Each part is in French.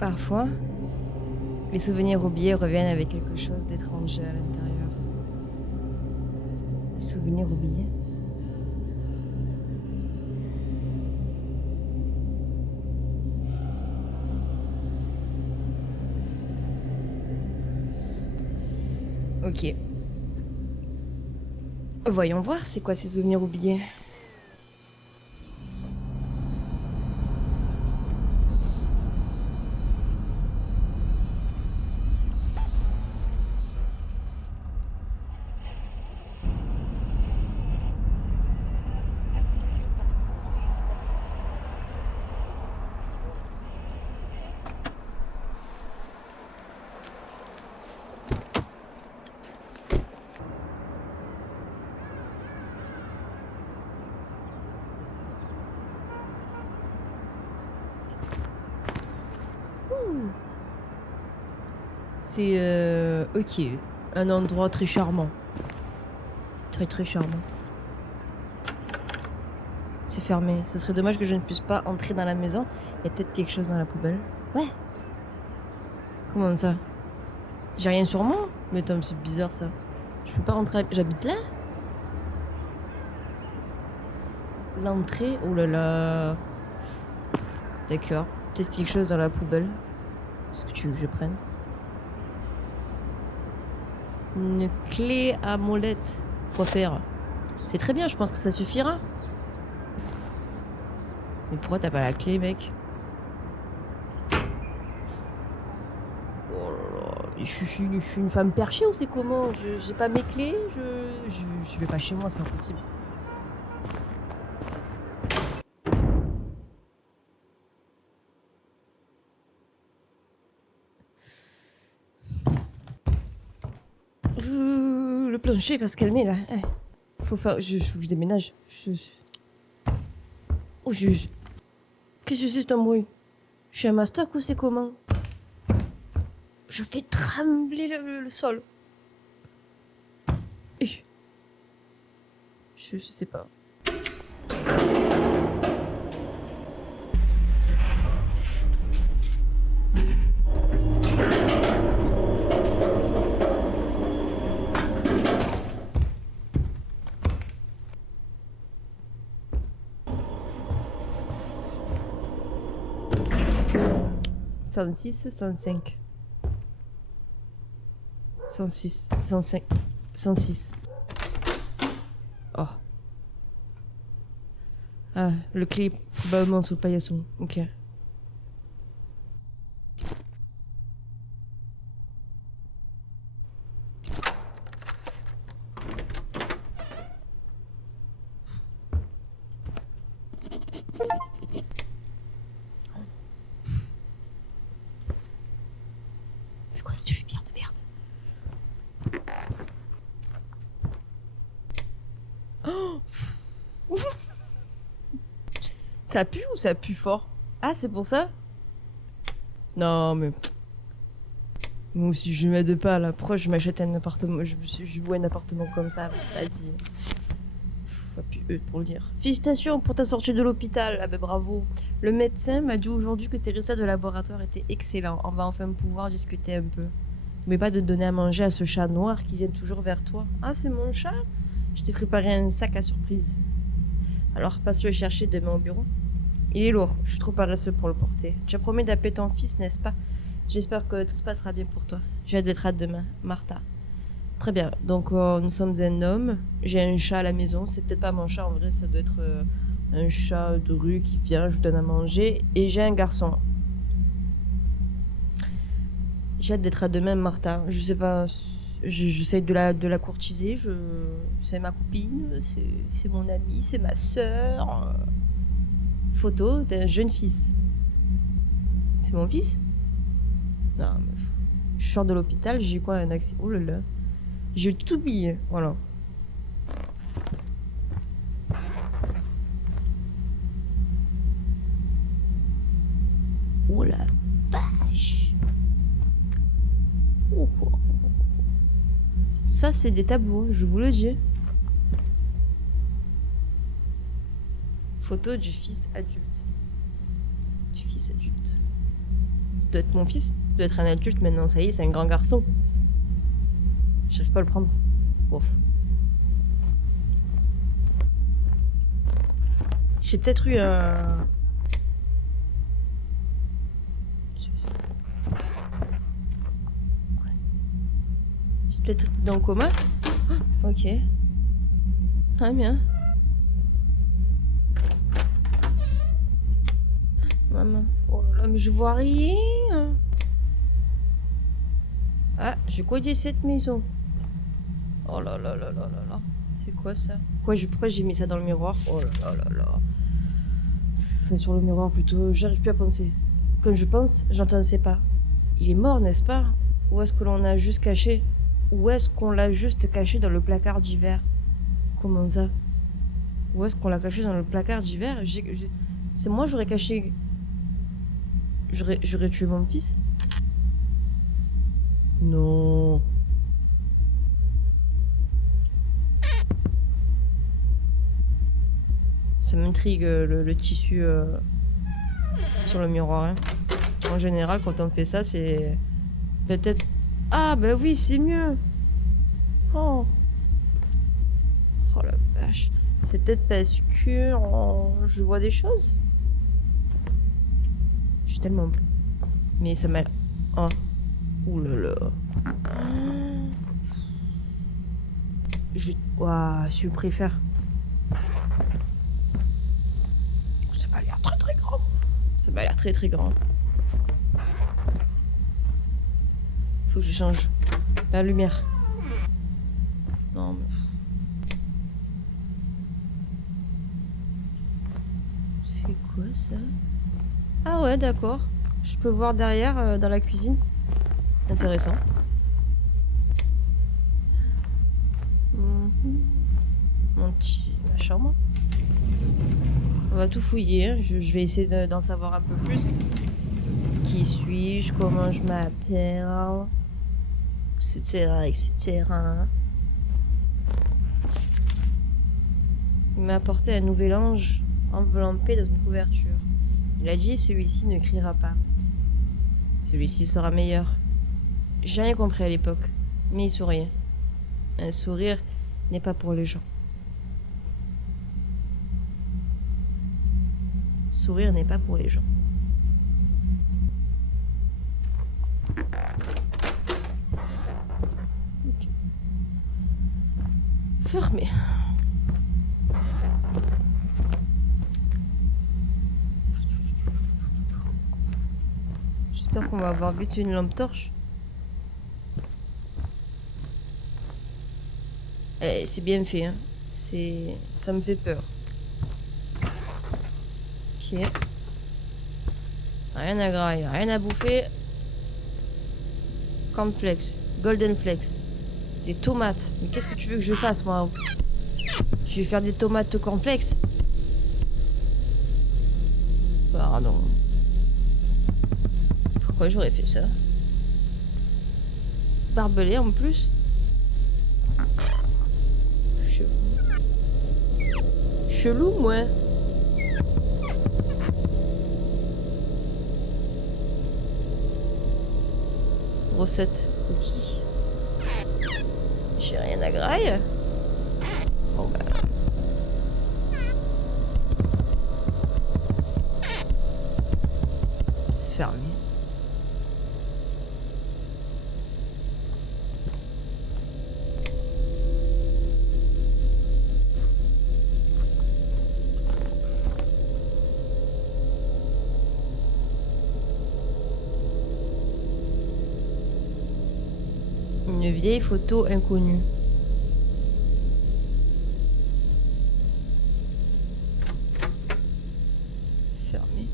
Parfois, les souvenirs oubliés reviennent avec quelque chose d'étranger à l'intérieur. Les souvenirs oubliés? Ok. Voyons voir, c'est quoi ces souvenirs oubliés? Ouh. C'est ok, un endroit très charmant. Très très charmant. C'est fermé. Ce serait dommage que je ne puisse pas entrer dans la maison. Il y a peut-être quelque chose dans la poubelle. Ouais. Comment ça? J'ai rien sur moi? Mais Tom, c'est bizarre ça. Je peux pas rentrer. J'habite là? L'entrée? Oh là là. D'accord. Peut-être quelque chose dans la poubelle. Est-ce que tu veux que je prenne? Une clé à molette. Quoi faire? C'est très bien, je pense que ça suffira. Mais pourquoi t'as pas la clé, mec? Oh là là. Je suis une femme perchée ou c'est comment? J'ai pas mes clés? Je vais pas chez moi, c'est pas possible. Le plancher va se calmer là. Faut faire. Faut que je déménage. Oh, qu'est-ce que c'est cet embrouille? Je suis un mastoc ou c'est comment? Je fais trembler le sol. Je sais pas. Cent six, 105. 106, 105, 106. Oh. Ah, le clé probablement sous le paillasson. Ok. C'est quoi cette lumière de merde? Oh. Ça pue ou ça pue fort? Ah, c'est pour ça? Non, mais. Moi aussi, je mets de pas là. Pourquoi je m'achète un appartement? Je loue un appartement comme ça. Vas-y. Pas plus eux pour le dire. Félicitations pour ta sortie de l'hôpital. Ah ben bravo. Le médecin m'a dit aujourd'hui que tes résultats de laboratoire étaient excellents. On va enfin pouvoir discuter un peu. Mais pas de donner à manger à ce chat noir qui vient toujours vers toi. Ah, c'est mon chat? Je t'ai préparé un sac à surprise. Alors passe le chercher demain au bureau. Il est lourd, je suis trop paresseux pour le porter. Tu as promis d'appeler ton fils, n'est-ce pas? J'espère que tout se passera bien pour toi. J'ai hâte d'être à demain. Martha. Très bien, donc nous sommes un homme. J'ai un chat à la maison. C'est peut-être pas mon chat, en vrai, ça doit être un chat de rue qui vient, je lui donne à manger. Et j'ai un garçon. J'ai hâte d'être à demain, Martha. Je sais pas, j'essaie de la courtiser. C'est ma copine, c'est mon amie, c'est ma sœur. Photo d'un jeune fils. C'est mon fils? Non, mais je sors de l'hôpital, j'ai eu quoi, un accident? Oh là là. J'ai tout oublié, voilà. Oh la vache. Oh, oh, oh. Ça, c'est des tableaux, je vous le dis. Photo du fils adulte. Du fils adulte. Ça doit être mon fils. Ça doit être un adulte maintenant. Ça y est, c'est un grand garçon. J'arrive pas à le prendre. Ouf. J'ai peut-être eu un... Quoi? J'ai peut-être été dans le coma. Oh, ok. Ah bien. Maman. Oh là là, mais je vois rien. Ah, je connais cette maison. Oh là là là là là là. C'est quoi ça? Pourquoi j'ai mis ça dans le miroir? Oh là là là là. Enfin, sur le miroir plutôt. J'arrive plus à penser. Quand je pense, j'entends c'est pas. Il est mort, n'est-ce pas? Où est-ce que l'on a juste caché? Où est-ce qu'on l'a juste caché dans le placard d'hiver? Comment ça? Où est-ce qu'on l'a caché dans le placard d'hiver? C'est moi, j'aurais caché... J'aurais tué mon fils? Non. Ça m'intrigue le tissu sur le miroir. Hein. En général, quand on fait ça, c'est peut-être... Ah, bah oui, c'est mieux. Oh. Oh la vache. C'est peut-être parce que je vois des choses. Je suis tellement... Mais ça m'a... Oh. Ouh là là. Ouah, je préfère. Ça m'a l'air très très grand. Ça m'a l'air très très grand. Faut que je change la lumière. Non mais... C'est quoi ça? Ah ouais, d'accord. Je peux voir derrière, dans la cuisine. Intéressant. Ma chambre. On va tout fouiller. Hein. Je vais essayer d'en savoir un peu plus. Qui suis-je? Comment je m'appelle? Etc. etc. Il m'a apporté un nouvel ange enveloppé dans une couverture. Il a dit celui-ci ne criera pas. Celui-ci sera meilleur. J'ai rien compris à l'époque, mais il souriait. Un sourire n'est pas pour les gens. Sourire n'est pas pour les gens. Okay. Fermé. J'espère qu'on va avoir vite une lampe torche. Eh, c'est bien fait, hein. Ça me fait peur. Ok. Rien à grailler, rien à bouffer. Cornflakes, golden flakes, des tomates. Mais qu'est-ce que tu veux que je fasse, moi? Je vais faire des tomates cornflakes? Pardon. Pourquoi j'aurais fait ça? Barbelé en plus? Chelou, moi. Recette cookie. J'ai rien à grailler. Bon bah. C'est fermé. Une vieille photo inconnue. Fermé.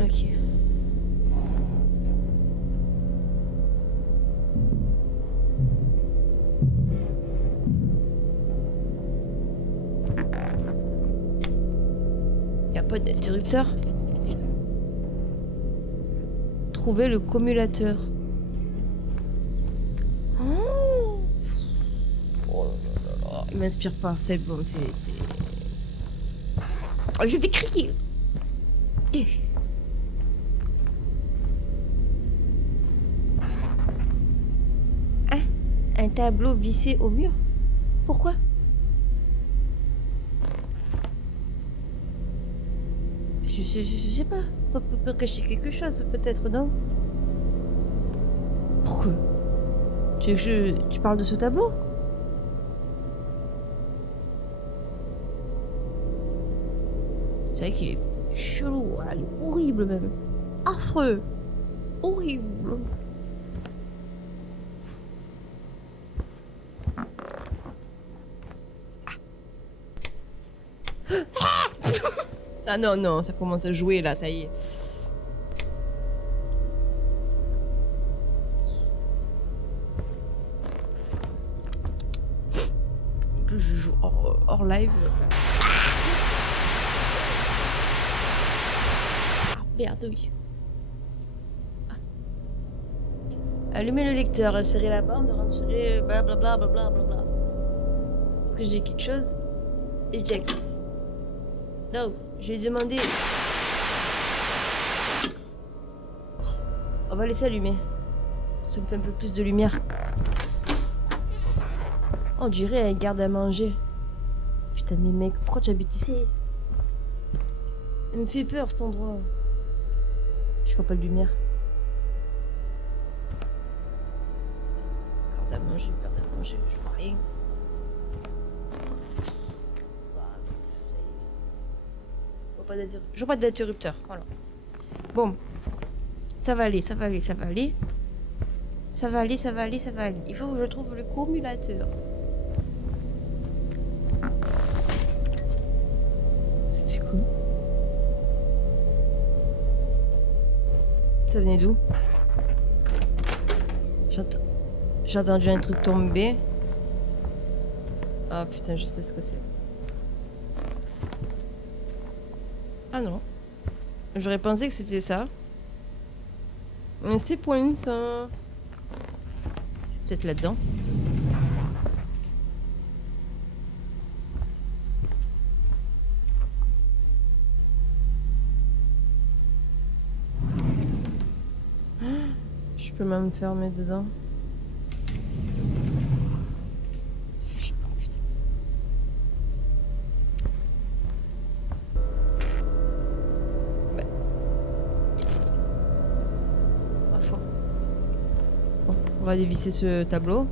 Ok. Y'a pas d'interrupteur? trouver le cumulateur. Oh, oh là là là. Il m'inspire pas. C'est bon, c'est... Oh, je vais crier. Ah, un tableau vissé au mur. Pourquoi? Je sais pas. Pour cacher quelque chose, peut-être, non? Pourquoi? Tu parles de ce tableau? C'est vrai qu'il est chelou, il est horrible même. Affreux. Horrible. Ah non, non, ça commence à jouer là, ça y est. En plus, je joue hors live. Ah merde, oui. Ah. Allumez le lecteur, insérez la bande, rentrez, blablabla, blablabla. Est-ce que j'ai quelque chose? Eject. Non, j'ai demandé. On va laisser allumer. Ça me fait un peu plus de lumière. On dirait un garde à manger. Putain, mais mec, pourquoi tu habites ici? Il me fait peur cet endroit. Je vois pas de lumière. Garde à manger, je vois rien. Je vois pas d'interrupteur, voilà. Bon. Ça va aller, ça va aller, ça va aller. Ça va aller, ça va aller, ça va aller. Il faut que je trouve le cumulateur. C'était cool. Ça venait d'où? J'ai entendu un truc tomber. Ah putain, je sais ce que c'est. Ah non. J'aurais pensé que c'était ça. Mais c'était point ça. C'est peut-être là-dedans. Je peux même me fermer dedans. C'est flippant, putain. Bah. Pas fort. Bon, on va dévisser ce tableau.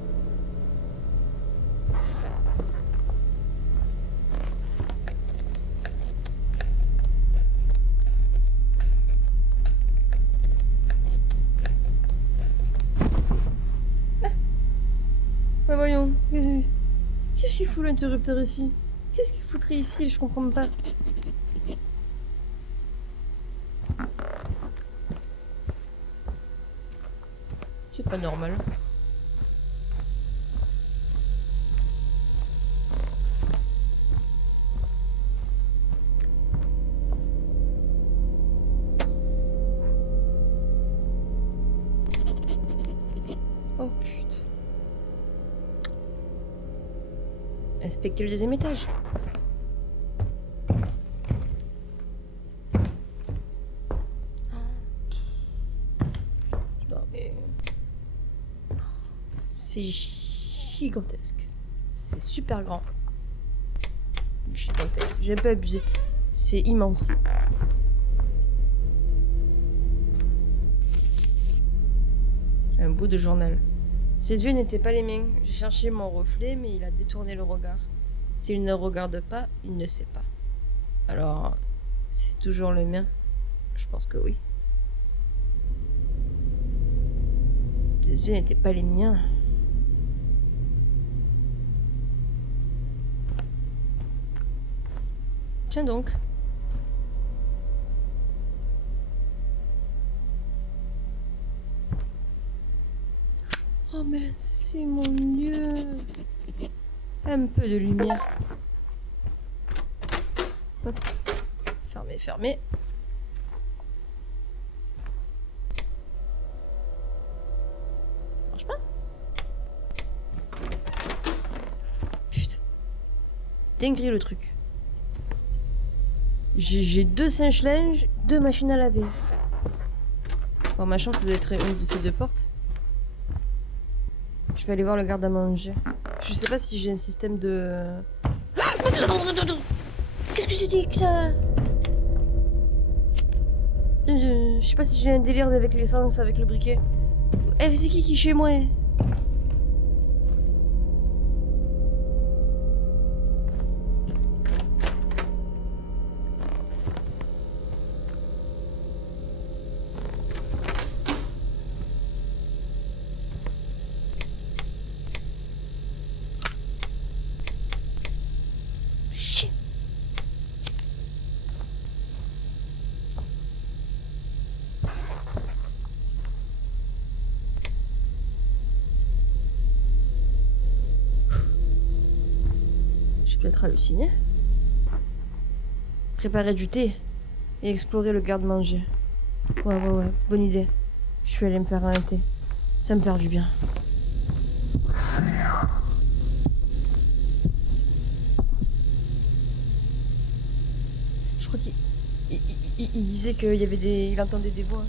Bah voyons, qu'est-ce qu'il fout l'interrupteur ici? Qu'est-ce qu'il foutrait ici? Je comprends pas. C'est pas normal. Oh putain. Inspecter le deuxième étage. Non mais... C'est gigantesque. C'est super grand. Gigantesque. J'ai un peu abusé. C'est immense. Un bout de journal. Ses yeux n'étaient pas les miens. J'ai cherché mon reflet, mais il a détourné le regard. S'il ne regarde pas, il ne sait pas. Alors, c'est toujours le mien? Je pense que oui. Ses yeux n'étaient pas les miens. Tiens donc. Oh merci mon Dieu. Un peu de lumière. Hop. Fermez, fermez. marche pas. Putain. Dinguerie le truc. J'ai 2 sèche-linge, 2 machines à laver. Bon, ma chambre, ça doit être une de ces 2 portes. Je vais aller voir le garde à manger. Je sais pas si j'ai un système de... Qu'est-ce que c'était que ça? Je sais pas si j'ai un délire avec l'essence, avec le briquet. Eh, c'est qui est chez moi? Chut. J'ai peut-être halluciné. Préparer du thé et explorer le garde-manger. Ouais, bonne idée. Je vais aller me faire un thé. Ça me fait du bien. Je crois qu'il disait qu'il y avait des... Il entendait des voix.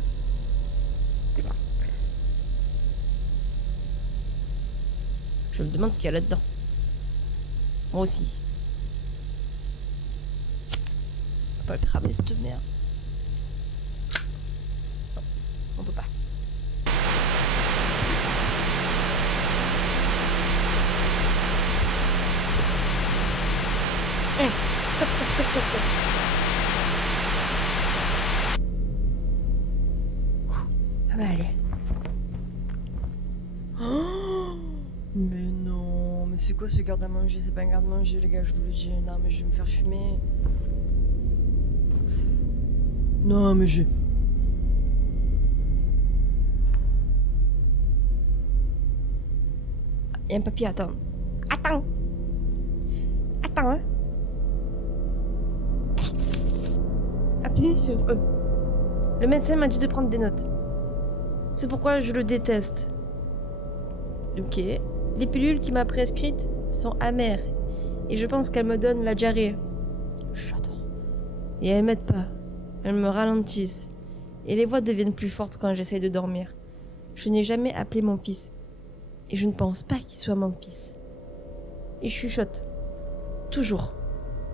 Je me demande ce qu'il y a là-dedans. Moi aussi. On peut pas le cramer cette merde. Non, on peut pas. Stop. Ah bah allez. Oh, mais non, mais c'est quoi ce garde-à-manger? C'est pas un garde-manger, les gars, je vous le dis. Non, mais je vais me faire fumer. Non, mais je... Il y a un papier, attends. Attends, hein. Appuyez sur E. Le médecin m'a dit de prendre des notes. C'est pourquoi je le déteste. Ok. Les pilules qu'il m'a prescrites sont amères. Et je pense qu'elles me donnent la diarrhée. J'adore. Et elles m'aident pas. Elles me ralentissent. Et les voix deviennent plus fortes quand j'essaie de dormir. Je n'ai jamais appelé mon fils. Et je ne pense pas qu'il soit mon fils. Il chuchote. Toujours.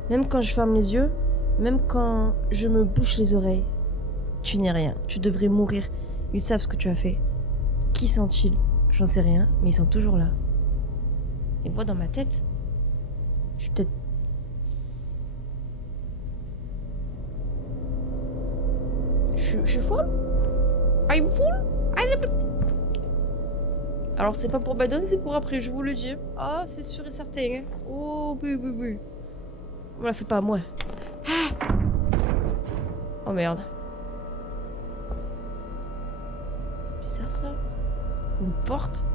Même quand je ferme les yeux, même quand je me bouche les oreilles. Tu n'es rien. Tu devrais mourir. Ils savent ce que tu as fait. Qui sont-ils? J'en sais rien, mais ils sont toujours là. Ils voient dans ma tête. Je suis peut-être... Je suis folle? I'm full? Alors c'est pas pour Badon, c'est pour après, je vous le dis. Ah, c'est sûr et certain. Hein. Oh, oui. On la fait pas à moi. Ah, oh merde. Bizarre ça. Une porte.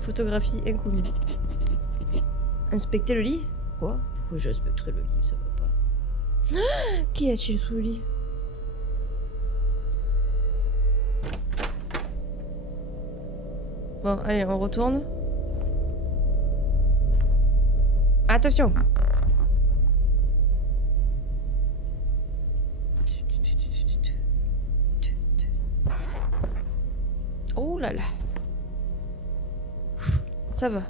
Photographie inconnue. Inspecter le lit? Quoi? Pourquoi j'inspecterais le lit? Ça va pas. Ah, qui a-t-il sous le lit? Bon, allez, on retourne. Attention! Oh là là. Ça va.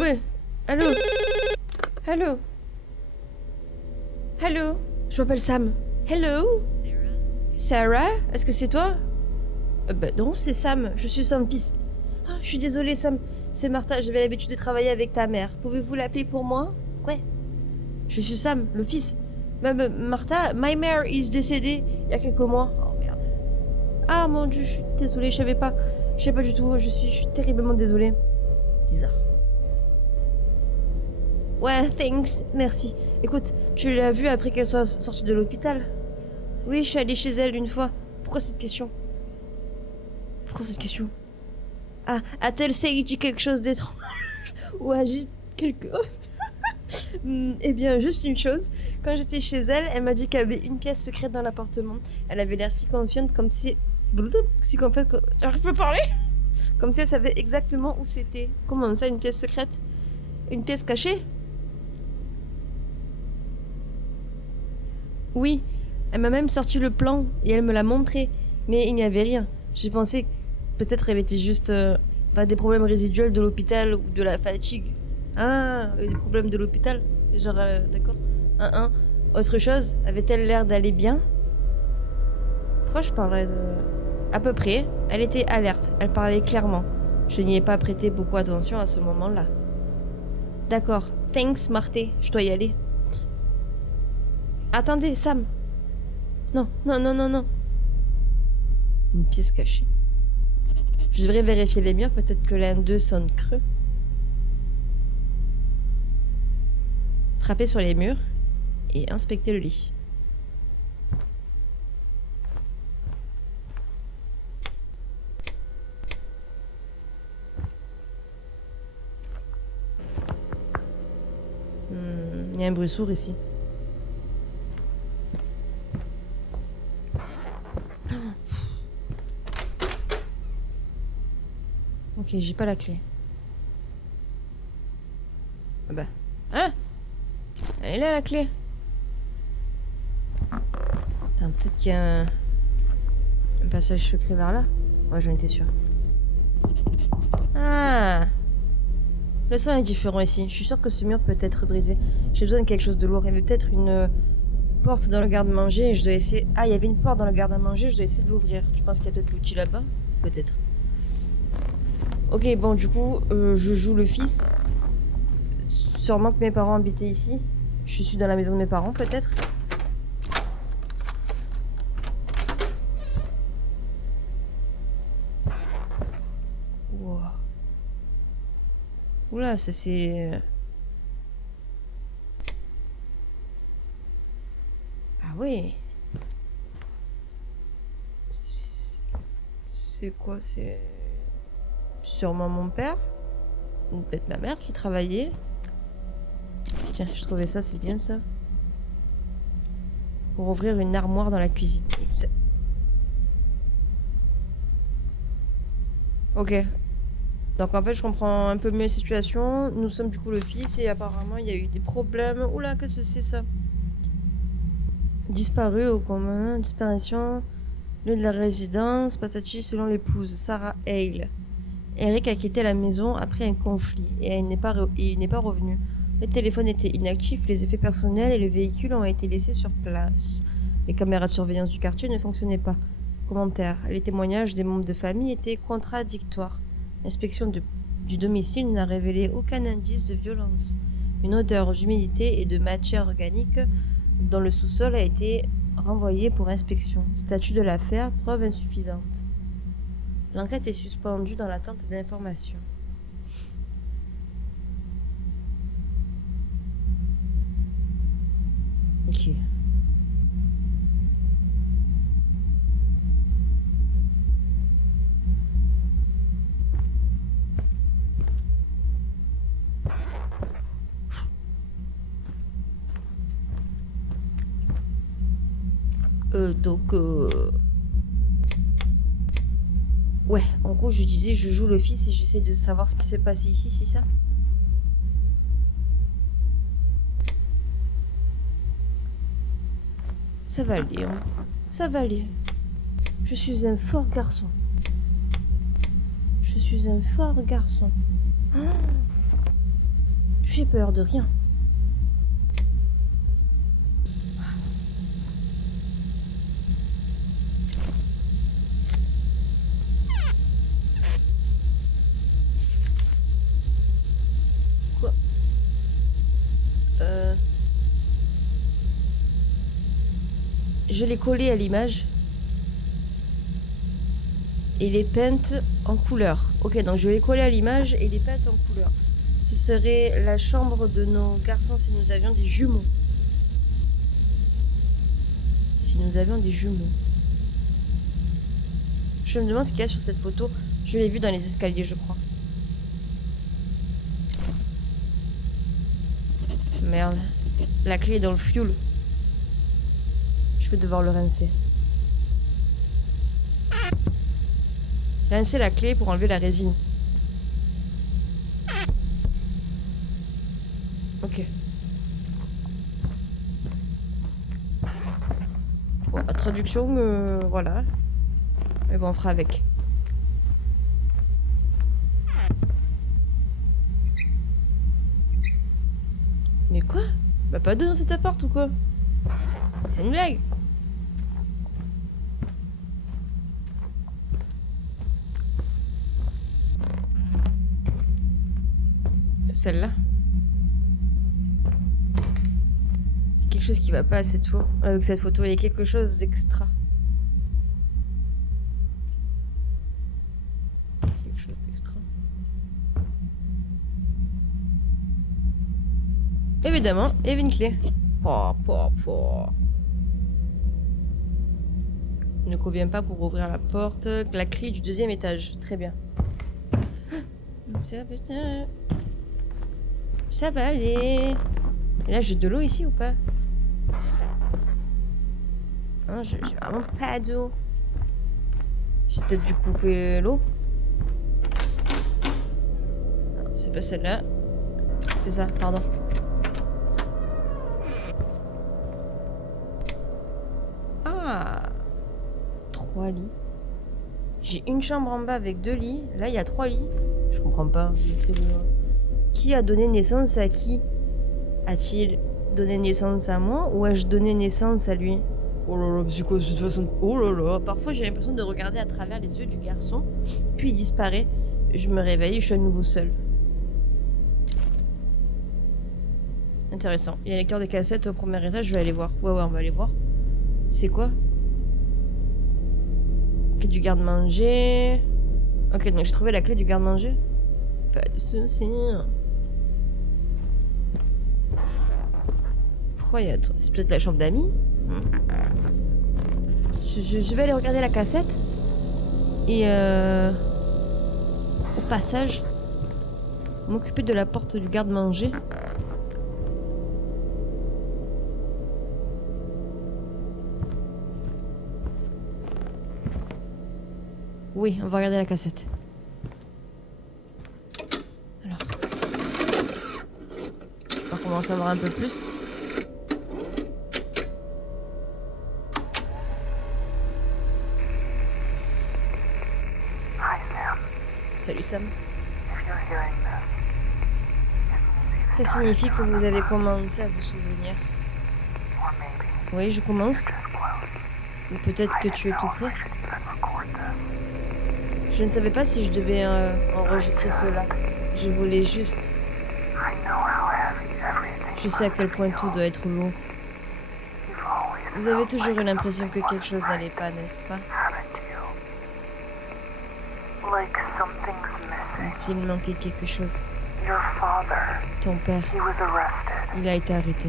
Ouais. Allô? Je m'appelle Sam. Hello? Sarah? Est-ce que c'est toi? Bah non, c'est Sam. Je suis son fils. Ah, je suis désolée, Sam. C'est Martha. J'avais l'habitude de travailler avec ta mère. Pouvez-vous l'appeler pour moi? Ouais. Je suis Sam, le fils. Martha, my mère is décédée il y a quelques mois. Oh merde. Ah mon dieu, je suis désolée, je savais pas. Je sais pas du tout. Je suis terriblement désolée. Bizarre. Ouais, thanks. Merci. Écoute, tu l'as vue après qu'elle soit sortie de l'hôpital? Oui, je suis allée chez elle une fois. Pourquoi cette question? Pourquoi cette question? Ah, a-t-elle dit quelque chose d'étrange? Ou a juste quelque... Eh bien, juste une chose. Quand j'étais chez elle, elle m'a dit qu'il y avait une pièce secrète dans l'appartement. Elle avait l'air si confiante, comme si... Si confiante... J'arrive pas à parler. Comme si elle savait exactement où c'était. Comment ça, une pièce secrète? Une pièce cachée? Oui. Elle m'a même sorti le plan et elle me l'a montré. Mais il n'y avait rien. J'ai pensé que peut-être elle était juste... pas des problèmes résiduels de l'hôpital ou de la fatigue. Ah, des problèmes de l'hôpital. Genre, d'accord. Autre chose, avait-elle l'air d'aller bien? Pourquoi je parlerais de... À peu près. Elle était alerte. Elle parlait clairement. Je n'y ai pas prêté beaucoup attention à ce moment-là. D'accord. Thanks, Marté. Je dois y aller. Attendez, Sam. Non, non, non, non, non. Une pièce cachée. Je devrais vérifier les murs. Peut-être que l'un d'eux sonne creux. Frapper sur les murs et inspecter le lit. Il y a un bruit sourd ici. Ok, j'ai pas la clé. Ah bah. Hein? Elle est là la clé. Attends, peut-être qu'il y a un passage secret vers là. Ouais, j'en étais sûre. Ah! Le son est différent ici. Je suis sûre que ce mur peut être brisé. J'ai besoin de quelque chose de lourd. Il y avait peut-être une porte dans le garde-manger et je dois essayer... Ah, il y avait une porte dans le garde-manger, je dois essayer de l'ouvrir. Tu penses qu'il y a peut-être l'outil là-bas? Peut-être. Ok, bon, du coup, je joue le fils. Sûrement que mes parents habitaient ici. Je suis dans la maison de mes parents, peut-être. Wow. Oula, ça c'est... Ah oui. C'est quoi? C'est... Sûrement mon père. Ou peut-être ma mère qui travaillait. Tiens, je trouvais ça, c'est bien ça. Pour ouvrir une armoire dans la cuisine. Ok. Donc en fait, je comprends un peu mieux la situation. Nous sommes du coup le fils et apparemment il y a eu des problèmes. Oula, qu'est-ce que c'est ça? Disparu au commun, disparition, lieu de la résidence, patati selon l'épouse, Sarah Hale. Eric a quitté la maison après un conflit et il n'est pas revenu. Le téléphone était inactif, les effets personnels et le véhicule ont été laissés sur place. Les caméras de surveillance du quartier ne fonctionnaient pas. Commentaire. Les témoignages des membres de famille étaient contradictoires. L'inspection du domicile n'a révélé aucun indice de violence. Une odeur d'humidité et de matière organique dans le sous-sol a été renvoyée pour inspection. Statut de l'affaire, preuve insuffisante. L'enquête est suspendue dans l'attente d'informations. Ok. Donc... Ouais, en gros, je disais, je joue le fils et j'essaie de savoir ce qui s'est passé ici, c'est ça? Ça va aller, hein. Ça va aller. Je suis un fort garçon. Je suis un fort garçon. J'ai peur de rien. Quoi? Je l'ai collée à l'image. Et les peinte en couleur. Ok, donc je l'ai collée à l'image et les peinte en couleur. Ce serait la chambre de nos garçons si nous avions des jumeaux. Si nous avions des jumeaux. Je me demande ce qu'il y a sur cette photo. Je l'ai vue dans les escaliers, je crois. Merde. La clé est dans le fuel. Je vais devoir le rincer. Rincer la clé pour enlever la résine. Ok. Bon, la traduction, voilà. Mais bon, on fera avec. Mais quoi? Bah pas deux dans cet appart ou quoi? C'est une blague. C'est celle-là. Quelque chose qui va pas à cette photo. Avec cette photo, il y a quelque chose d'extra. Quelque chose d'extra. Évidemment, et une clé. Ne convient pas pour ouvrir la porte. La clé du deuxième étage. Très bien. Ça va aller. Et là, j'ai de l'eau ici ou pas? Non, j'ai vraiment pas d'eau. J'ai peut-être dû couper l'eau. C'est pas celle-là. C'est ça, pardon. Ah, 3 lits. J'ai une chambre en bas avec 2 lits. Là, il y a 3 lits. Je comprends pas. C'est le... Qui a donné naissance à qui? A-t-il donné naissance à moi ou ai-je donné naissance à lui? Oh là là, c'est quoi de toute façon? Oh là là, parfois j'ai l'impression de regarder à travers les yeux du garçon, puis il disparaît. Je me réveille et je suis à nouveau seule. Intéressant. Il y a un lecteur de cassette au premier étage, je vais aller voir. Ouais, on va aller voir. C'est quoi? Clé du garde-manger. Ok, donc j'ai trouvé la clé du garde-manger. Pas de soucis. Pourquoi il y a... C'est peut-être la chambre d'amis. Je vais aller regarder la cassette. Et au passage, m'occuper de la porte du garde-manger. Oui, on va regarder la cassette. Alors. On va commencer à voir un peu plus. Salut Sam. Ça signifie que vous avez commencé à vous souvenir. Oui, je commence. Ou peut-être que tu es tout prêt. Je ne savais pas si je devais enregistrer cela. Je voulais juste... Je sais à quel point tout doit être lourd. Vous avez toujours eu l'impression que quelque chose n'allait pas, n'est-ce pas? Comme s'il manquait quelque chose. Ton père, il a été arrêté.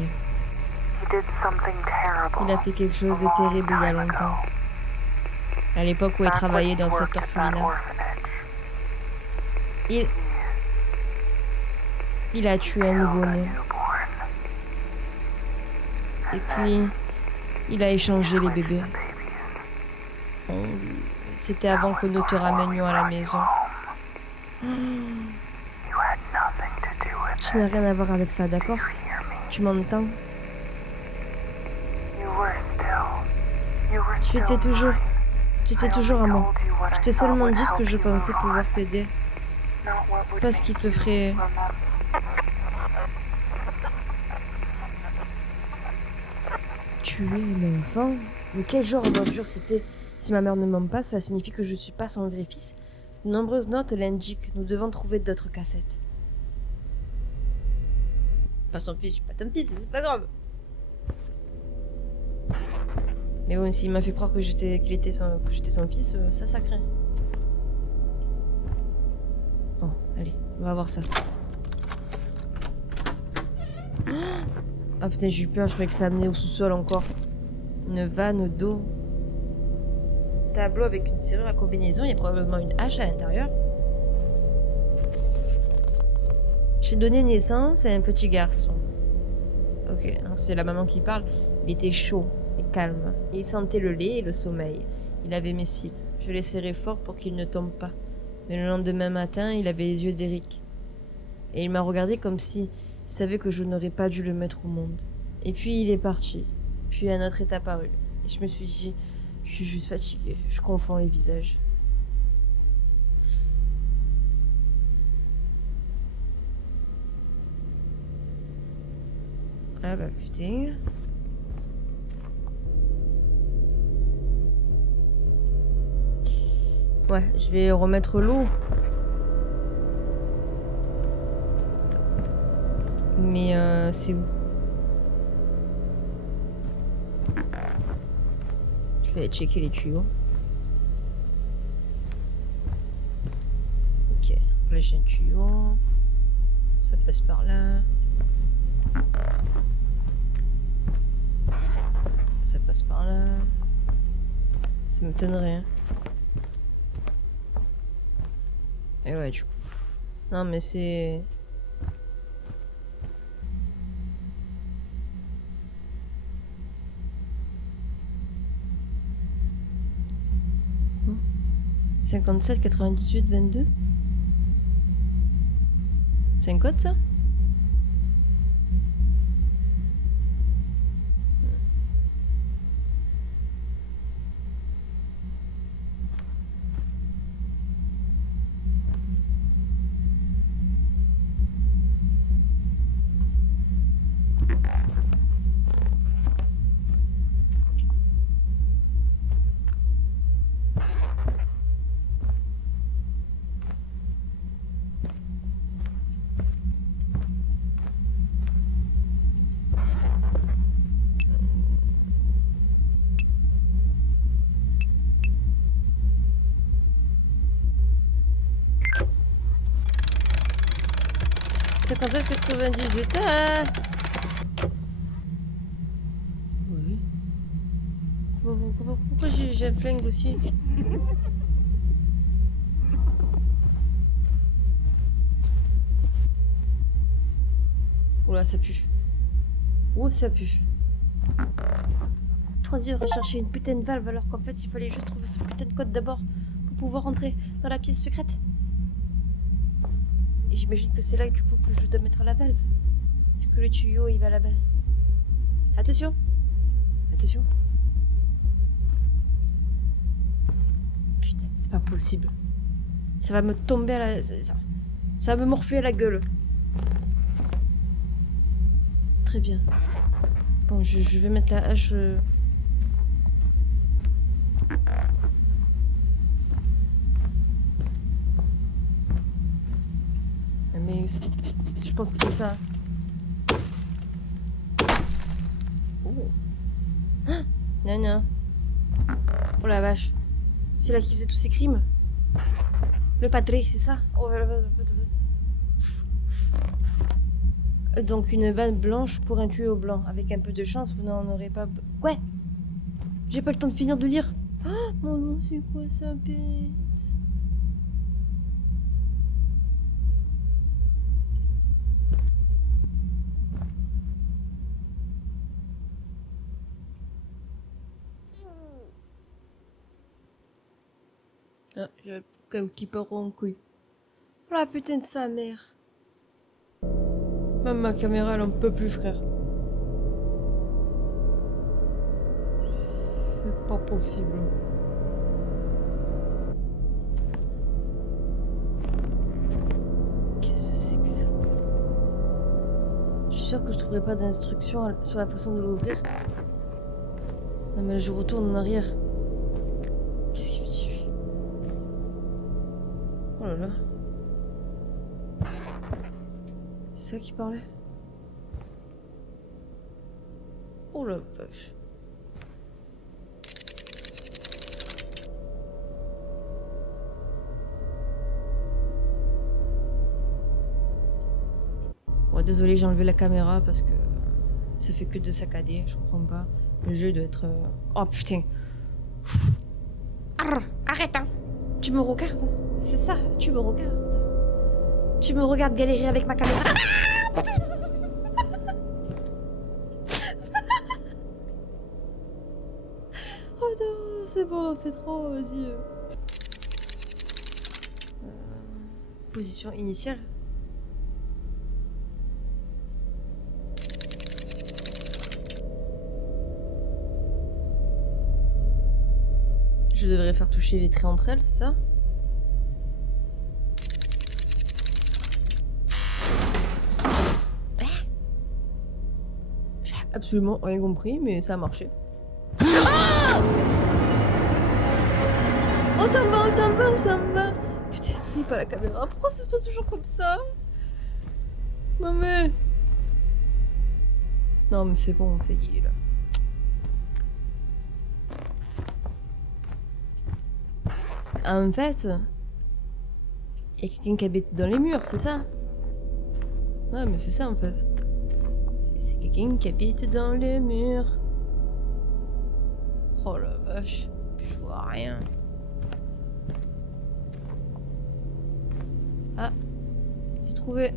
Il a fait quelque chose de terrible il y a longtemps. À l'époque où il travaillait dans cet orphelinat. Il a tué un nouveau-né. Et puis, il a échangé les bébés. C'était avant que nous te ramenions à la maison. Tu n'as rien à voir avec ça, d'accord? Tu m'entends? Tu étais toujours à moi. Je t'ai seulement dit ce que je pensais pouvoir t'aider. Pas ce qui te ferait... Tuer un enfant? Mais quel genre d'ordure c'était? Si ma mère ne ment pas, cela signifie que je ne suis pas son vrai fils. De nombreuses notes l'indiquent. Nous devons trouver d'autres cassettes. Pas son fils, je suis pas ton fils, c'est pas grave. Mais bon, s'il m'a fait croire que j'étais son fils, ça craint. Bon, allez, on va voir ça. Ah putain, j'ai eu peur, je croyais que ça amenait au sous-sol encore. Une vanne d'eau. tableau avec une serrure à combinaison. Il y a probablement une hache à l'intérieur. J'ai donné naissance à un petit garçon. Ok, c'est la maman qui parle. Il était chaud et calme. Il sentait le lait et le sommeil. Il avait mes cils. Je les serrais fort pour qu'il ne tombe pas. Mais le lendemain matin, il avait les yeux d'Eric. Et il m'a regardé comme si il savait que je n'aurais pas dû le mettre au monde. Et puis il est parti. Puis un autre est apparu. Et je me suis dit, je suis juste fatiguée. Je confonds les visages. Ah bah putain. Ouais, je vais remettre l'eau. Mais c'est où? Je vais aller checker les tuyaux. Ok, là j'ai un tuyau. Ça passe par là. Ça passe par là. Ça m'étonnerait. Hein. Et ouais, du coup. Non, mais c'est. Oh. 57, 98, 22. C'est un code ça? Cinquante-sept, 98. Ah oui. Pourquoi j'ai un flingue aussi? Oula, ça pue. Ouh, ça pue. 3 heures à chercher une putain de valve alors qu'en fait il fallait juste trouver ce putain de code d'abord pour pouvoir rentrer dans la pièce secrète. Et j'imagine que c'est là du coup que je dois mettre la valve. Vu que le tuyau il va là-bas. Attention. Attention. Putain, c'est pas possible. Ça va me tomber à la... Ça va me morfler à la gueule. Très bien. Bon, je vais mettre la hache... Mais je pense que c'est ça. Oh. Ah non, non. Oh la vache. C'est là qui faisait tous ces crimes. Le padré, c'est ça. Oh, donc une vanne blanche pour un tuyau blanc. Avec un peu de chance, vous n'en aurez pas... Ouais. J'ai pas le temps de finir de lire. Oh mon nom, c'est quoi ça, bête? Ah, j'ai comme qui part en couille. Oh la putain de sa mère. Même ma caméra, elle en peut plus, frère. C'est pas possible. Qu'est-ce que c'est que ça? Je suis sûre que je trouverai pas d'instructions sur la façon de l'ouvrir. Non mais je retourne en arrière. Qu'est-ce qu'il me dit? Oh là là. C'est ça qui parlait? Oh la vache. Bon, désolé, j'ai enlevé la caméra parce que ça fait que de saccader, je comprends pas. Le jeu doit être... Oh putain. Arrête, hein. Tu me regardes. C'est ça, tu me regardes. Tu me regardes galérer avec ma caméra. Oh non, c'est bon, c'est trop, vas-y. Position initiale. Je devrais faire toucher les traits entre elles, c'est ça? J'ai absolument rien compris, mais ça a marché. Oh, ça me va, ça me va, ça me va. Putain, c'est pas la caméra. Pourquoi ça se passe toujours comme ça? Non mais... Non mais c'est bon, ça y est là. En fait, il y a quelqu'un qui habite dans les murs, c'est ça? Ouais, mais c'est ça en fait. C'est quelqu'un qui habite dans les murs. Oh la vache, je vois rien. Ah, j'ai trouvé.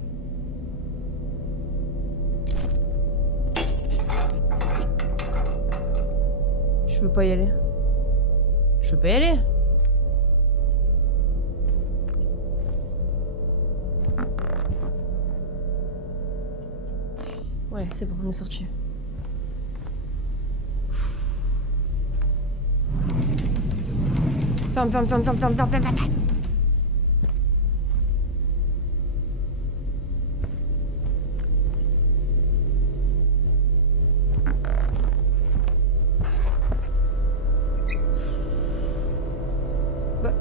Je veux pas y aller. Je veux pas y aller. Ouais, c'est bon, on est sorti. Ferme, ferme, ferme, ferme, ferme, ferme, ferme, ferme. Bah.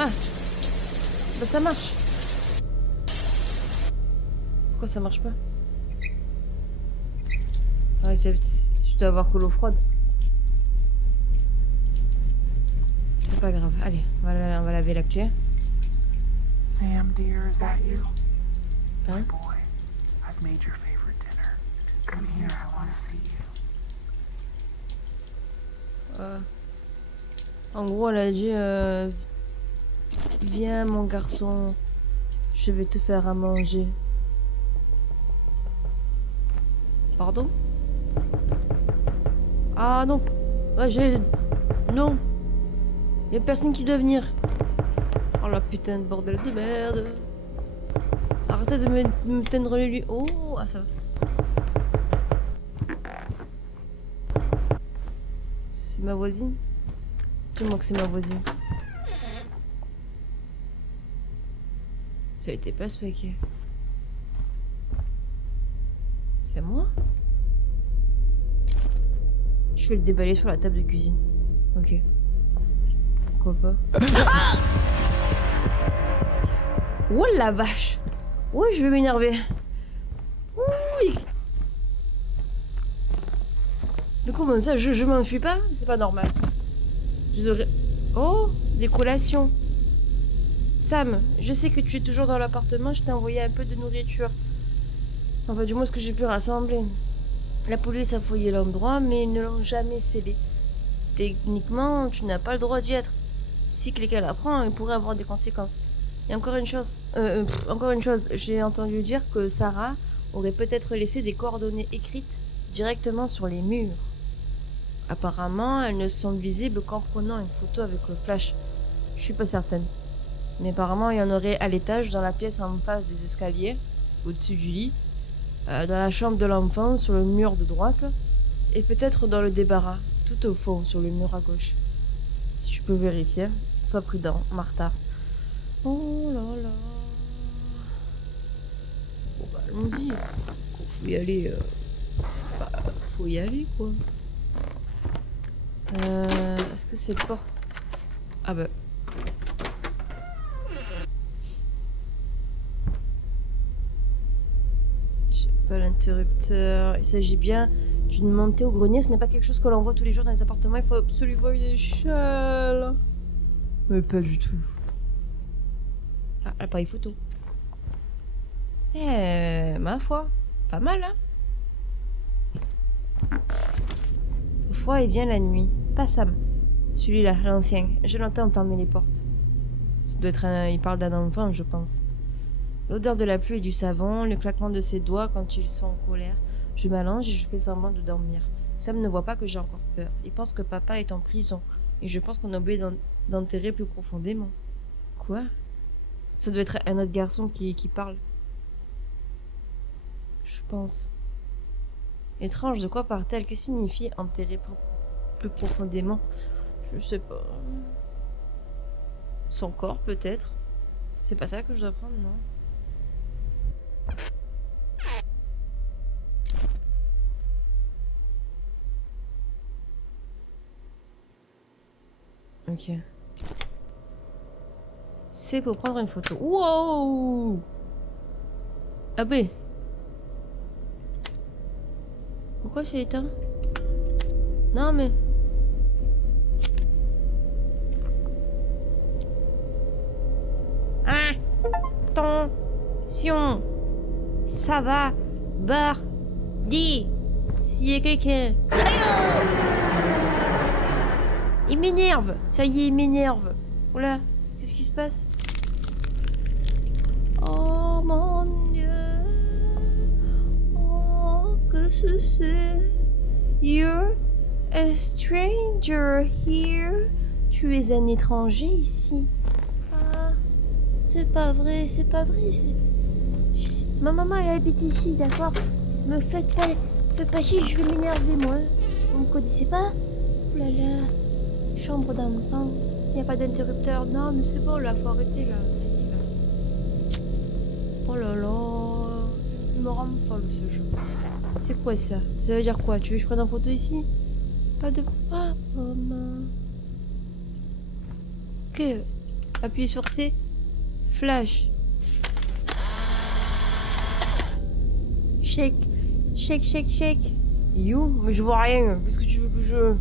Ah. Bah ça marche. Pourquoi ça marche pas? Ah, je dois avoir que l'eau froide. C'est pas grave. Allez, on va laver la clé. Sam, dear, is that you? Hein? My boy, I've made your favorite dinner. Come here, I want to see you. En gros, elle a dit viens mon garçon, je vais te faire à manger. Pardon? Ah non. Ouais, non. Y'a personne qui doit venir. Oh la putain de bordel de merde. Arrêtez de me tendre les lui. Oh, ah ça va. C'est ma voisine? Dis-moi que c'est ma voisine. Ça a été pas spéqué. C'est moi? Je vais le déballer sur la table de cuisine. Ok. Pourquoi pas? Ah oh la vache! Oui, je vais m'énerver. Oui. Mais comment ça? Je m'enfuis pas? C'est pas normal. Je devrais... Oh! Des collations. Sam, je sais que tu es toujours dans l'appartement, je t'ai envoyé un peu de nourriture. Enfin, du moins ce que j'ai pu rassembler. La police a fouillé l'endroit, mais ils ne l'ont jamais scellé. Techniquement, tu n'as pas le droit d'y être. Si quelqu'un l'apprend, il pourrait avoir des conséquences. Et encore une chose, j'ai entendu dire que Sarah aurait peut-être laissé des coordonnées écrites directement sur les murs. Apparemment, elles ne sont visibles qu'en prenant une photo avec le flash. Je suis pas certaine. Mais apparemment, il y en aurait à l'étage, dans la pièce en face des escaliers, au-dessus du lit, dans la chambre de l'enfant, sur le mur de droite, et peut-être dans le débarras, tout au fond, sur le mur à gauche. Si tu peux vérifier, sois prudent, Martha. Oh là là. Bon bah allons-y. Faut y aller. Faut y aller quoi. Est-ce que cette porte... Ah bah... J'ai pas l'interrupteur. Il s'agit bien d'une montée au grenier. Ce n'est pas quelque chose que l'on voit tous les jours dans les appartements. Il faut absolument une échelle. Mais pas du tout. Ah, l'appareil photo. Eh, ma foi. Pas mal, hein? fois, il vient la nuit. Pas Sam. Celui-là, l'ancien. Je l'entends fermer les portes. Ça doit être il parle d'un enfant, je pense. L'odeur de la pluie et du savon, le claquement de ses doigts quand ils sont en colère. Je m'allonge et je fais semblant de dormir. Sam ne voit pas que j'ai encore peur. Il pense que papa est en prison. Et je pense qu'on a oublié d'enterrer plus profondément. Quoi? Ça doit être un autre garçon qui parle. Je pense. Étrange, de quoi parle-t-elle? Que signifie enterrer plus profondément? Je sais pas. Son corps, peut-être? C'est pas ça que je dois prendre, non? Ok. C'est pour prendre une photo. Wow! Ah ben. Pourquoi c'est éteint? Non mais... Attention! Ça va, dis s'il y a quelqu'un. Il m'énerve. Ça y est, il m'énerve. Oula, qu'est-ce qui se passe? Oh mon Dieu. Oh, que c'est? You're a stranger here. Tu es un étranger ici. Ah, c'est pas vrai, c'est pas vrai. Ma maman, elle habite ici, d'accord? Me faites pas chier, je vais m'énerver, moi. Vous me connaissez pas? Oh là là. Chambre d'enfant. Il n'y a pas d'interrupteur. Non, mais c'est bon, là, faut arrêter, là. Ça y est, là. Oh là là. Il me rend folle, ce jeu. C'est quoi, ça? Ça veut dire quoi? Tu veux que je prenne en photo ici? Pas de... Ah, maman. Ok. Appuyez sur C. Flash. Shake. Shake, shake, shake. You? Mais je vois rien. Qu'est-ce que tu veux que je...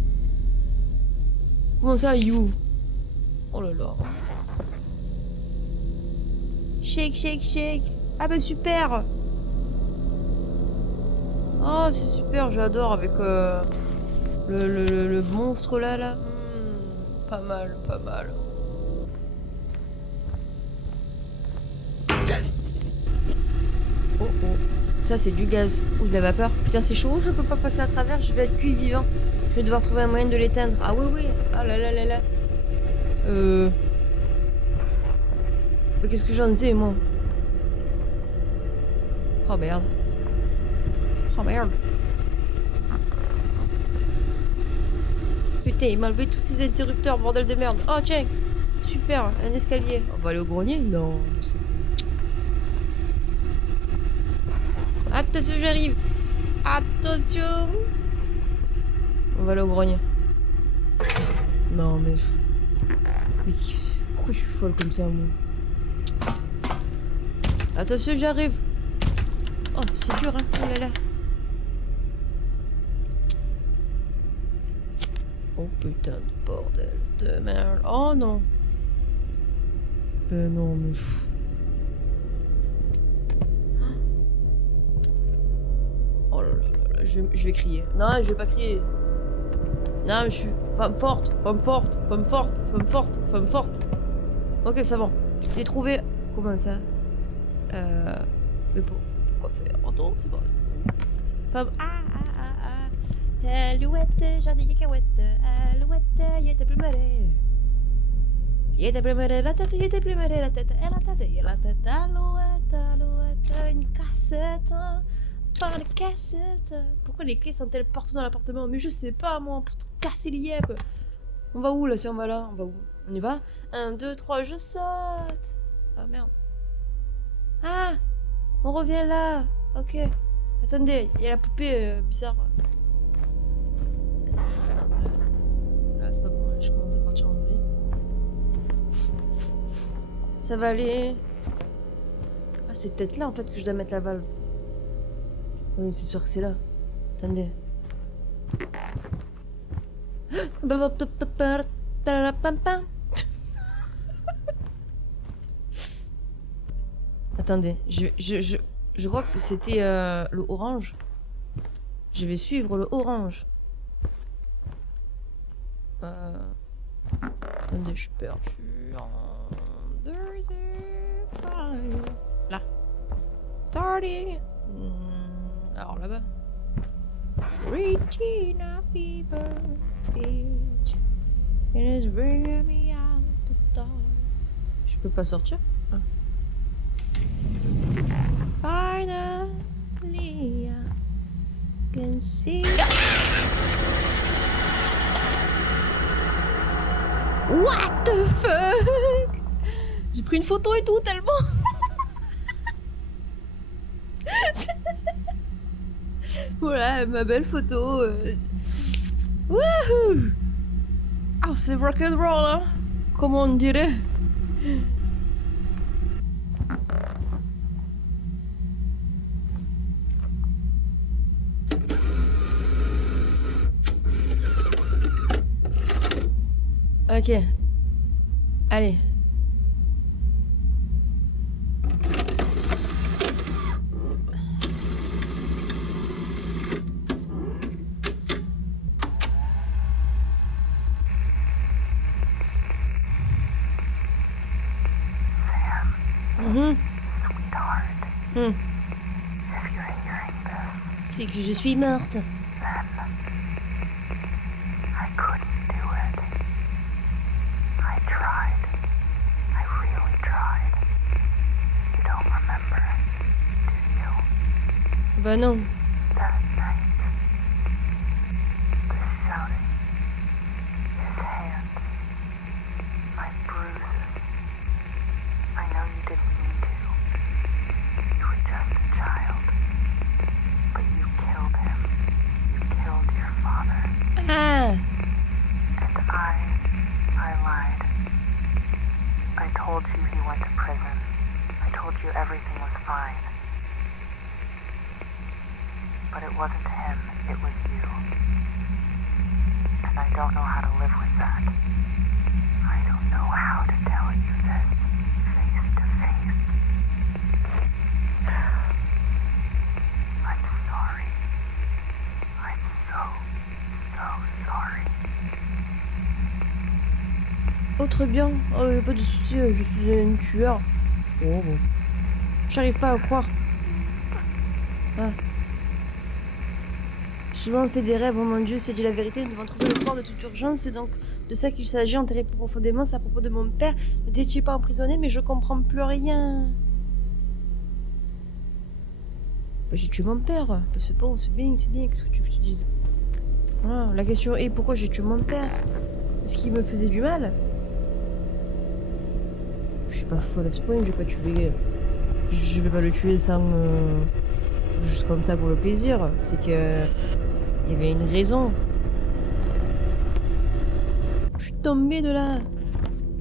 Comment ça, you? Oh là là. Shake, shake, shake. Ah bah super. Oh, c'est super, j'adore avec le monstre là. Pas mal, pas mal. Oh oh. Ça c'est du gaz ou de la vapeur. Putain c'est chaud, je peux pas passer à travers, je vais être cuit vivant. Je vais devoir trouver un moyen de l'éteindre. Ah oui oui. Ah là là là là. Mais qu'est-ce que j'en sais moi? Oh merde. Oh merde. Putain, il m'a enlevé tous ces interrupteurs, bordel de merde. Oh tiens. Super, un escalier. On va aller au grenier? Non, c'est bon. Attention, j'arrive. Attention. On va aller au grenier. Non, mais... Mais pourquoi je suis folle comme ça, moi? Attention, j'arrive. Oh, c'est dur, hein. Oh là là. Oh putain de bordel de merde. Oh non. Non, mais... Oh là là là, je vais crier. Non, je vais pas crier. Non, mais je suis femme forte, femme forte, femme forte, femme forte, femme forte. Ok, ça va. J'ai trouvé... Comment ça? Mais pourquoi faire? Attends, c'est pas... Femme... Alouette, jardin cacahuète. Alouette, y'a des plumerets. Y'a des plumerets la tête, y'a des plumerets la tête. Et la tête, y'a la tête. Alouette, alouette, une cassette. Pas une cassette. Pourquoi les clés sont-elles partout dans l'appartement? Mais je sais pas, moi, pour te casser les yeux. On va où, là, si on va là? On va où? On y va? 1, 2, 3, je saute. Ah, merde. Ah! On revient là. Ok. Attendez, il y a la poupée bizarre. Là, c'est pas bon. Je commence à partir en vrille. Ça va aller. Ah, c'est peut-être là, en fait, que je dois mettre la valve. Oui, c'est sûr que c'est là. Attendez. Attendez, je crois que c'était le orange. Je vais suivre le orange. Attendez, je suis perdue. There's a fire. Là. Starting. Alors là-bas. Regina Fever Beach. It is bringing me out the dark. Je peux pas sortir? Ah. Finally, I can see. What the fuck? J'ai pris une photo et tout tellement. Voilà ma belle photo. Wouhou! Ah, c'est rock'n'roll, hein? Comment on dirait? Ok. Allez. Sweetheart, if you're hearing this, C'est que je suis morte. then I couldn't do it. I tried. I really tried. You don't remember, do you? Bah non. That night. The shouting. His hands. My bruises. I know you didn't mean to. You were just a child. But you killed him. You killed your father. Ah! And I lied. I told you he went to prison. I told you everything was fine. But it wasn't him, it was you. And I don't know how to live with that. I don't know how to tell you this face to face. I'm sorry. I'm so sorry. Oh, très bien. Oh, y a pas de souci, je suis une tueur. Oh, bon. J'arrive pas à croire. Ah. J'ai souvent fait des rêves, oh mon Dieu, c'est dit la vérité, nous devons trouver le corps de toute urgence, c'est donc de ça qu'il s'agit, enterré plus profondément, c'est à propos de mon père. N'étais-tu pas emprisonné, mais je comprends plus rien. Bah, j'ai tué mon père. Bah, c'est bon, c'est bien, qu'est-ce que tu veux que je te dise? Voilà, la question est pourquoi j'ai tué mon père? Est-ce qu'il me faisait du mal? Je suis pas folle à ce point, je vais pas tuer. Je vais pas le tuer sans. Juste comme ça pour le plaisir. C'est que. Il y avait une raison. Je suis tombée de là.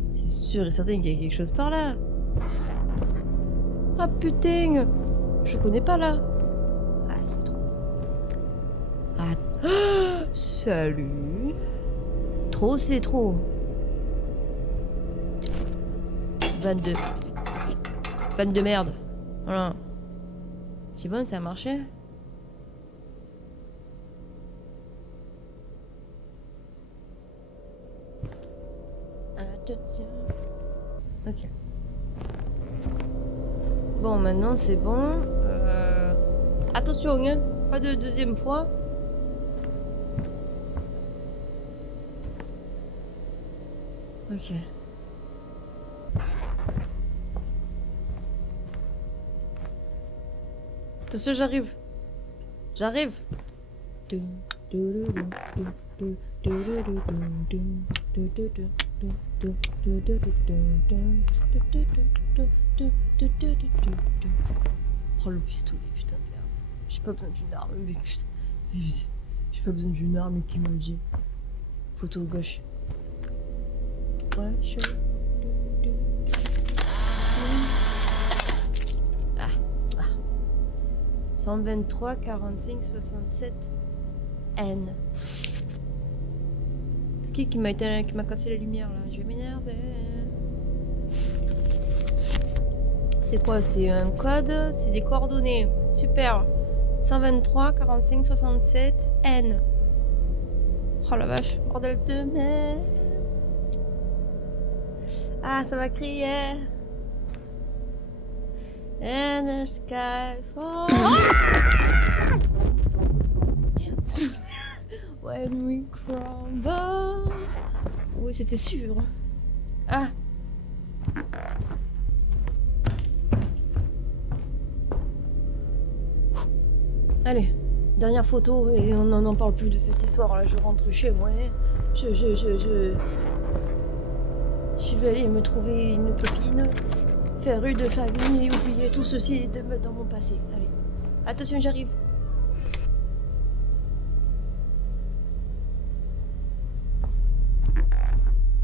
C'est sûr et certain qu'il y a quelque chose par là. Ah putain! Je connais pas là. Ah, c'est trop. Ah. Salut. Trop, c'est trop. 22. 22 merde. Voilà. C'est bon, ça a marché. Attention. Ok. Bon, maintenant c'est bon. Attention, hein. Pas de deuxième fois. Ok. Attention, j'arrive. J'arrive. Oh, le pistolet, putain de merde. J'ai pas besoin d'une arme, mais putain. J'ai pas besoin d'une arme qui me le dit. Photo gauche. Ouais, je... Ah. 123, 45, 67. N. C'est qui m'a cassé la lumière là? Je vais m'énerver. C'est quoi? C'est un code? C'est des coordonnées. Super. 123, 45, 67, N. Oh la vache, bordel de merde. Ah, ça va crier. And the sky falls. When we crumble. Oui, c'était sûr. Ah. Allez, dernière photo et on n'en parle plus de cette histoire. Là, je rentre chez moi. Je vais aller me trouver une copine, faire une famille et oublier tout ceci dans mon passé. Allez, attention, j'arrive.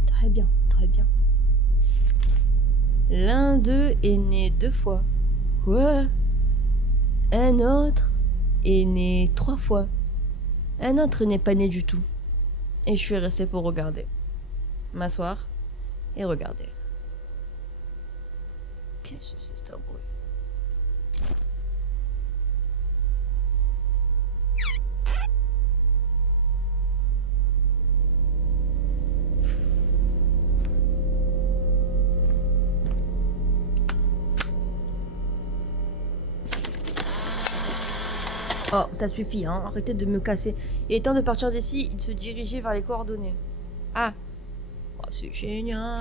Très bien, très bien. L'un d'eux est né 2 fois. Quoi? Un autre est né 3 fois. Un autre n'est pas né du tout. Et je suis restée pour regarder. M'asseoir et regarder. Qu'est-ce que c'est un bruit? Oh, ça suffit, hein. Arrêtez de me casser. Il est temps de partir d'ici et de se diriger vers les coordonnées. Ah, oh, c'est génial.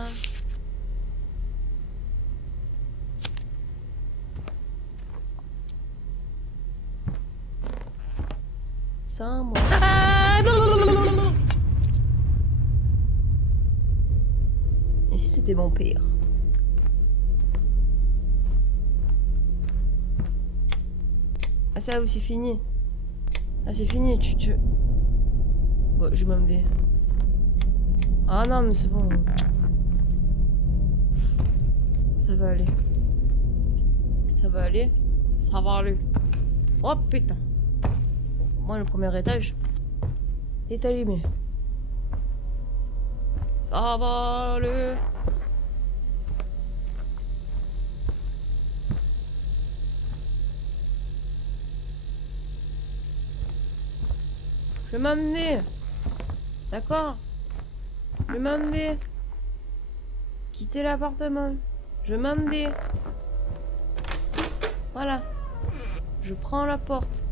Sans moi. Ah, blablabla. Et si c'était mon pire? Ah ça c'est fini. Ah c'est fini, tu... Bon, je m'en vais. Ah non mais c'est bon. Ça va aller. Ça va aller. Ça va aller. Oh putain. Moi le premier étage est allumé. Ça va aller. Je m'en vais. D'accord? Je m'en vais. Quittez l'appartement. Je m'en vais. Voilà. Je prends la porte.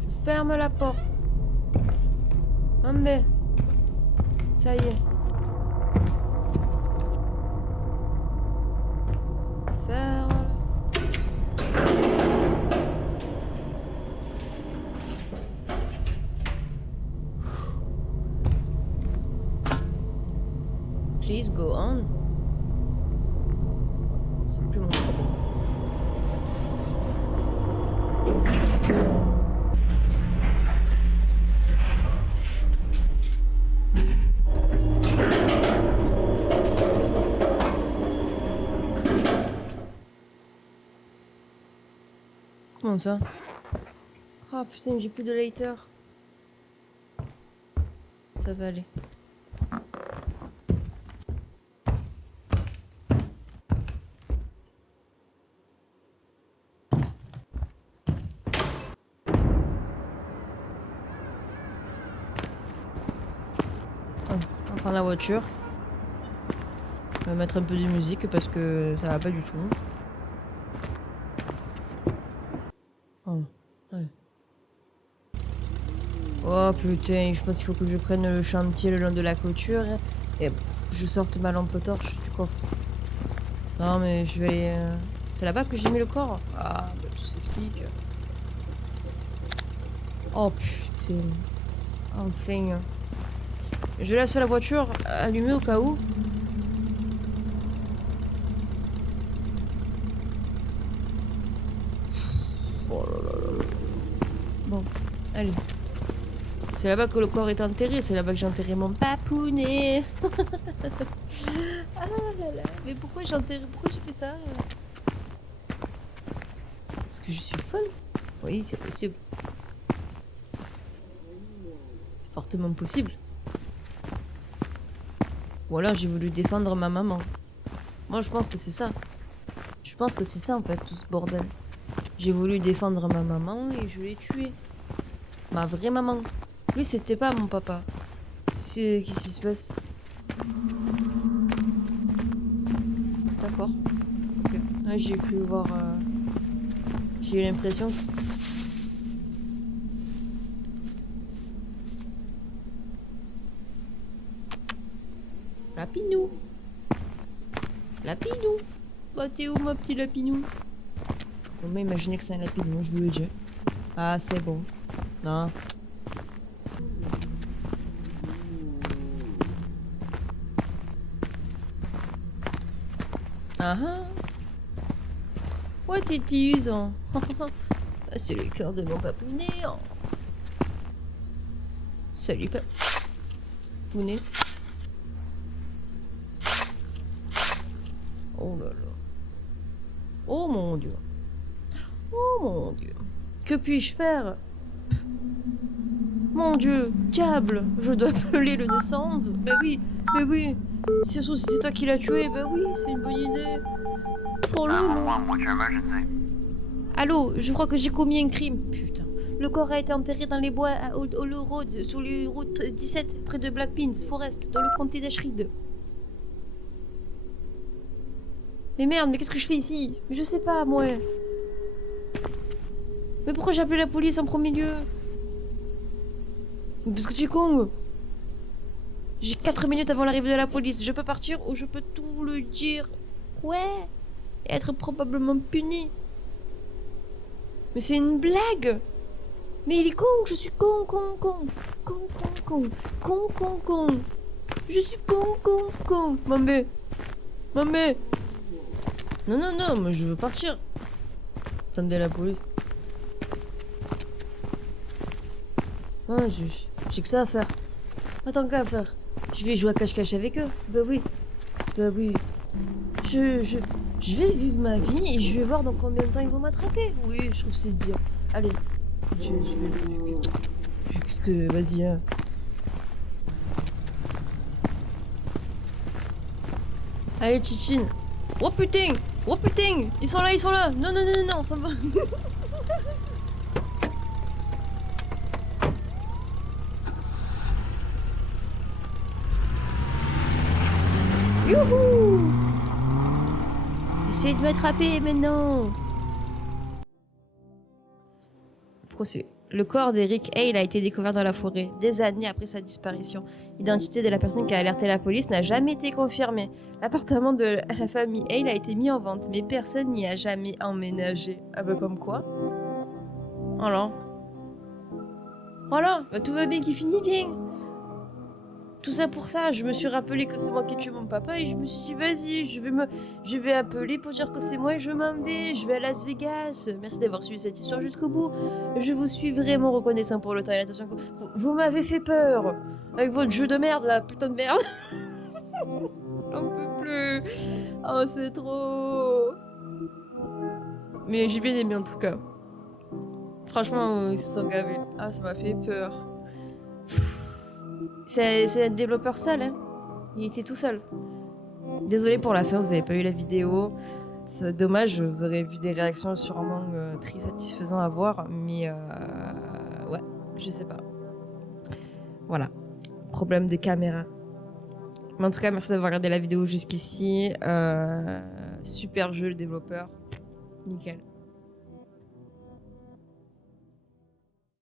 Je ferme la porte. M'en vais. Ça y est. Ferme. Please go on. C'est plus mon problème. Comment ça? Oh putain, j'ai plus de lighter. Ça va aller. On va prendre la voiture. On va mettre un peu de musique parce que ça va pas du tout. Oh, ouais. Oh putain, je pense qu'il faut que je prenne le chantier le long de la clôture et je sorte ma lampe torche du coffre. Non mais je vais... C'est là-bas que j'ai mis le corps? Ah, bah tout s'explique. Oh putain. Enfin. Je laisse la voiture allumée au cas où. Oh là là là. Bon, allez. C'est là-bas que le corps est enterré, c'est là-bas que j'ai enterré mon papounet. Ah là là, mais pourquoi j'ai fait ça? Parce que je suis folle. Oui, c'est possible. C'est fortement possible. Ou alors j'ai voulu défendre ma maman. Moi je pense que c'est ça. Je pense que c'est ça en fait, tout ce bordel. J'ai voulu défendre ma maman et je l'ai tuée. Ma vraie maman. Lui, c'était pas mon papa. Qu'est-ce qui se passe? D'accord. Ok. Ouais, j'ai cru voir... J'ai eu l'impression... Lapinou. Lapinou. Bah t'es où ma petit lapinou? On m'a imaginé que c'est un lapinou, je vous le dis. Ah c'est bon. Non. Ah ah. What it is? Hein. C'est le cœur de mon papounet. Hein. Salut papounet. Oh là là. Oh mon dieu. Oh mon dieu. Que puis-je faire? Mon dieu, diable, je dois appeler le 911. Ben oui, ben oui. Si c'est toi qui l'as tué, ben oui, c'est une bonne idée. Oh là là. Allô, je crois que j'ai commis un crime. Putain. Le corps a été enterré dans les bois à Old Road, sur les routes 17, près de Black Pines Forest, dans le comté d'Ashrid. Mais merde, mais qu'est-ce que je fais ici? Mais je sais pas, moi. Mais pourquoi j'ai appelé la police en premier lieu? Parce que tu es con. J'ai 4 minutes avant l'arrivée de la police. Je peux partir ou je peux tout le dire. Ouais. Et être probablement puni. Mais c'est une blague. Mais il est con, je suis con. Con. Je suis con. Maman. Non, mais je veux partir. Attendez la police. Ah, j'ai que ça à faire. Attends, qu'à faire? Je vais jouer à cache-cache avec eux. Bah oui. Je vais vivre ma vie et je vais voir dans combien de temps ils vont m'attraper. Oui, je trouve que c'est bien. Allez. Je vais... Qu'est-ce que... Vas-y, hein. Allez, Chichine. Oh putain! Ils sont là! Non, ça va. Youhou! Essayez de m'attraper maintenant! Procès. Le corps d'Eric Hale a été découvert dans la forêt, des années après sa disparition. L'identité de la personne qui a alerté la police n'a jamais été confirmée. L'appartement de la famille Hale a été mis en vente, mais personne n'y a jamais emménagé. Ah bah comme quoi? Voilà. Voilà, bah tout va bien qui finit bien. Tout ça pour ça, je me suis rappelé que c'est moi qui ai tué mon papa et je me suis dit vas-y, je vais appeler pour dire que c'est moi et je m'en vais, je vais à Las Vegas. Merci d'avoir suivi cette histoire jusqu'au bout. Je vous suis vraiment reconnaissant pour le temps et l'attention que vous m'avez fait peur avec votre jeu de merde là, putain de merde. J'en peux plus. Oh, c'est trop. Mais j'ai bien aimé en tout cas. Franchement, ils se sont gavés. Ah, ça m'a fait peur. C'est un développeur seul, hein. Il était tout seul. Désolé pour la fin, vous avez pas eu la vidéo. C'est dommage, vous aurez vu des réactions sûrement très satisfaisantes à voir, mais ouais, je sais pas. Voilà, problème de caméra. Mais en tout cas, merci d'avoir regardé la vidéo jusqu'ici. Super jeu, le développeur. Nickel.